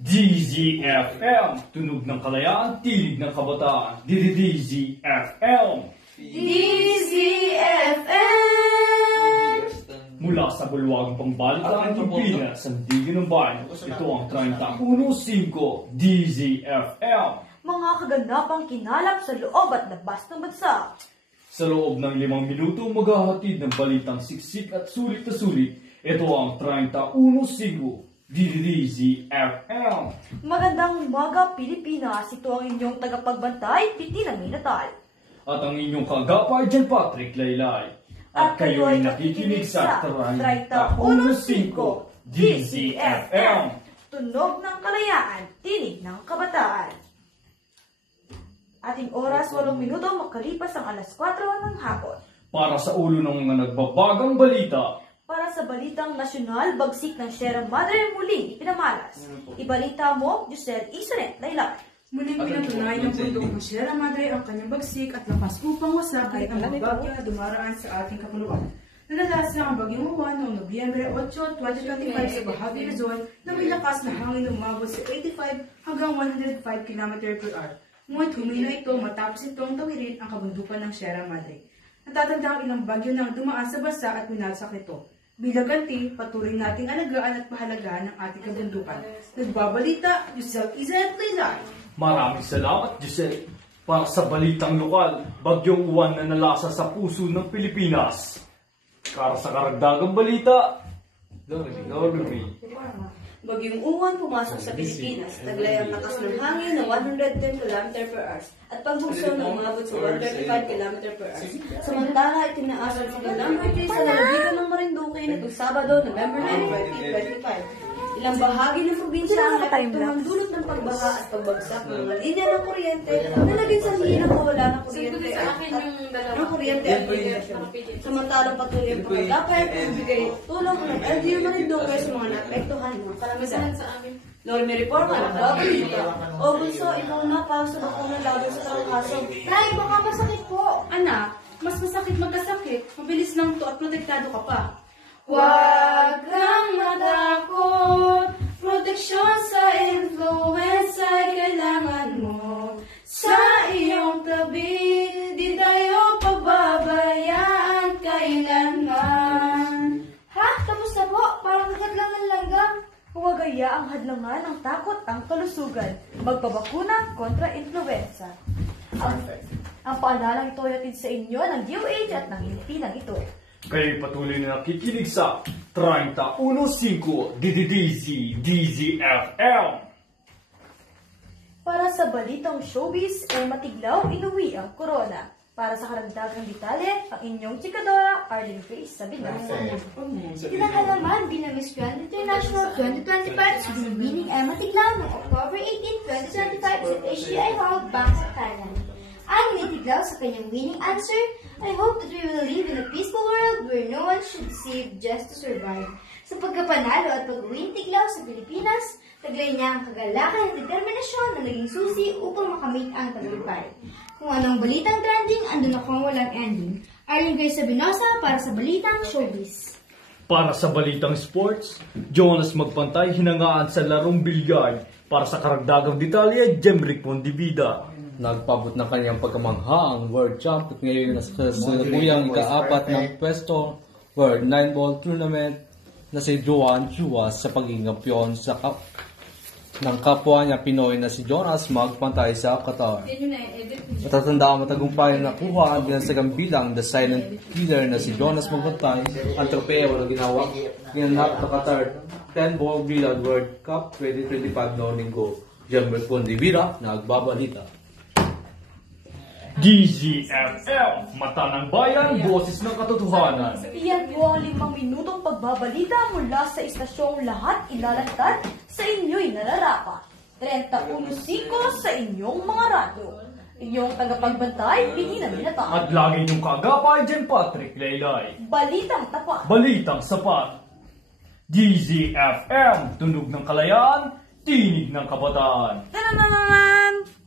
DZFM, tunog ng kalayaan, tinig ng kabataan. DZFM. Mula sa bulwagang pambalita ng Pilipinas, sandigin ng bayan, ito ang 30.15 DZFM. Mga kaganapang kinalap sa loob at labas ng bansa. Sa loob ng 5 minuto, maghahatid ng balitang siksik at sulit na sulit. Ito ang 30.15 DZFM. Magandang umaga, Pilipinas. Ito ang inyong tagapagbantay, Titinang Natal. At ang inyong kagapay, John Patrick Laylay. At kayo ay nakikinig sa 30.15 DZFM. Tunog ng kalayaan, tinig ng kabataan. Ating oras, 8 minuto makalipas ang alas 4 ng hapon. Para sa ulo ng mga nagbabagang balita. Para sa balitang nasyonal, bagsik ng Sierra Madre muling ipinamalas. Ibalita mo, Giselle Isanet Laylay. Muling pinatunayan ng bundok ng Sierra Madre ang kanyang bagsik at lakas upang wasagin ang mga bagyo na dumaraan sa ating kapuluan. Nalalasa ang bagyong Juan noong Nobyembre 8, 2025 sa bahagi Luzon na may lakas na hangin umabot sa 85 hanggang 105 km per hour. Ngunit humina ito matapos itong tawirin ang kabundukan ng Sierra Madre. Natatanda ang ilang bagyo nang dumaan sa basa at winalsak ito. Bilang ganti, patuloy nating alagaan at pahalagaan ang ating kabundukan. Nagbabalita, Giselle Isanet Laylay. Maraming salamat, Giselle. Para sa balitang lokal, bagyong Juan na nalasa sa puso ng Pilipinas. Para sa karagdagang balita, Dorothy. Bagyong Uwan pumasok sa Pilipinas, taglay ang lakas ng hangin na 110 km per hour at pagbugso na umabot sa 135 km per hour. Samantala, itinaasal sa number 3 sa lalawigan ng Marinduque nitong Sabado, November 9, 2025. Ilang bahagi ng probinsya ang epektuhan dulot ng pagbaha at pagbagsak ng mga linya ng kuryente na naging sanhi ng kawala ng kuryente at komunikasyon. Samantalang patuloy ang pagkakapay at pagbigay tulong ng LGU Marinduque sa mga naapektuhan ng kalamidad. Norme Reforma, nagbabalita. O bunso, ikaw na pa sa bakuna laban sa trangkaso. Nay, baka masakit po. Anak, mas masakit magkasakit. Mabilis lang to at protektado ka pa. Huwag kang matakot, proteksyon sa influenza ay kailangan mo. Sa iyong tabi, di tayo pagbabayaan kailanman. Ha? Tapos na po? Parang nagkadlangan langgam. Huwag aya ang hadlangan ng takot ang kalusugan. Magpabakuna kontra influenza. Ang paalalang ito ay atid sa inyo ng DOH at ng Pilipinang ito. Kayo'y patuloy na nakikinig sa 30.15 DZFM. Para sa balitang showbiz, ay matiglaw inuwi ang corona. Para sa karagdagang detalye, ang inyong chikadora, Arlene Grace Sabina. Tinanghal naman bilang Miss Grand International 2025 sa winning Emma Tiglaw noong October 18, 2025 sa HDI Hall, Bangkok, Thailand. Ang nitiglaw sa kanyang winning answer, I hope that we will live in a peaceful world where no one should save just to survive. Sa pagkapanalo at pag-uwing tiglaw sa Pilipinas, taglay niya ang kagalakan at determinasyon na naging susi upang makamit ang tagumpay. Kung anong balitang trending, andun akong walang ending. Arlene Grace Sabinosa para sa Balitang Showbiz. Para sa balitang sports, Jonas Magpantay hinangaan sa larong bilyard. Para sa karagdagang detalye, Jemrick Mondivida. Nagpabot ng kanyang pagkamangha ang World Champ at ngayon nasa kasalukuyang ika-4 ng pwesto World 9-ball tournament na si Joan Chua sa pagiging kampiyon sa ng kapwa niya Pinoy na si Jonas Magpantay sa Qatar. Matatanda ang matagumpay na nakuha ang binasagang bilang the silent killer na si Jonas Magpantay ang tropeo na ginawa ginanap na Qatar 10-ball Billiard World Cup 2025 noong linggo. Jemrick Mondivida, nagbabalita. DZFM, mata ng bayan, boses ng katotohanan. Iyan po ang 5 minutong pagbabalita mula sa istasyong lahat ilalantad sa inyo'y nararapat. 30.15 sa inyong mga radyo. Inyong tagapagbantay, Titinang Natal. At lagi niyong kagapay, John Patrick Laylay. Balitang tapat. Balitang sapat. DZFM, tunog ng kalayaan, tinig ng kabataan. Tanananan!